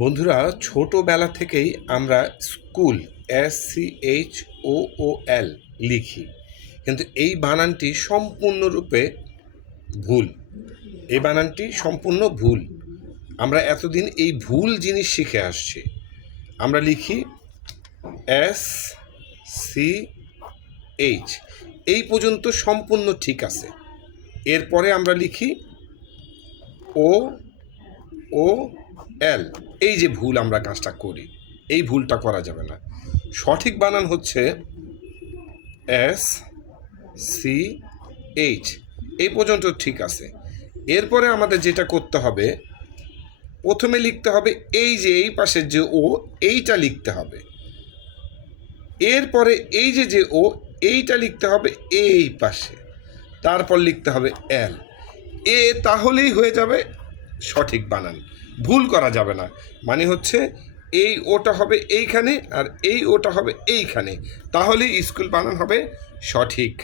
বন্ধুরা, ছোটোবেলা থেকেই আমরা স্কুল SCHOOL লিখি, কিন্তু এই বানানটি সম্পূর্ণরূপে ভুল। এই বানানটি সম্পূর্ণ ভুল। আমরা এতদিন এই ভুল জিনিস শিখে আসছি। আমরা লিখি SCH, এই পর্যন্ত সম্পূর্ণ ঠিক আছে। এরপরে আমরা লিখি OOL, এই যে ভুল আমরা কাজটা করি, এই ভুলটা করা যাবে না। সঠিক বানান হচ্ছে SCH, এই পর্যন্ত ঠিক আছে। এরপরে আমাদের যেটা করতে হবে, প্রথমে লিখতে হবে এই যে এই পাশের যে ও, এইটা লিখতে হবে। এরপরে এই যে ও, এইটা লিখতে হবে এই পাশে। তারপর লিখতে হবে L, তাহলেই হয়ে যাবে সঠিক বানান। ভুল করা যাবে না। মানে হচ্ছে এই ওটা হবে এইখানে আর এই ওটা হবে এইখানে, তাহলেই স্কুল বানান হবে সঠিক।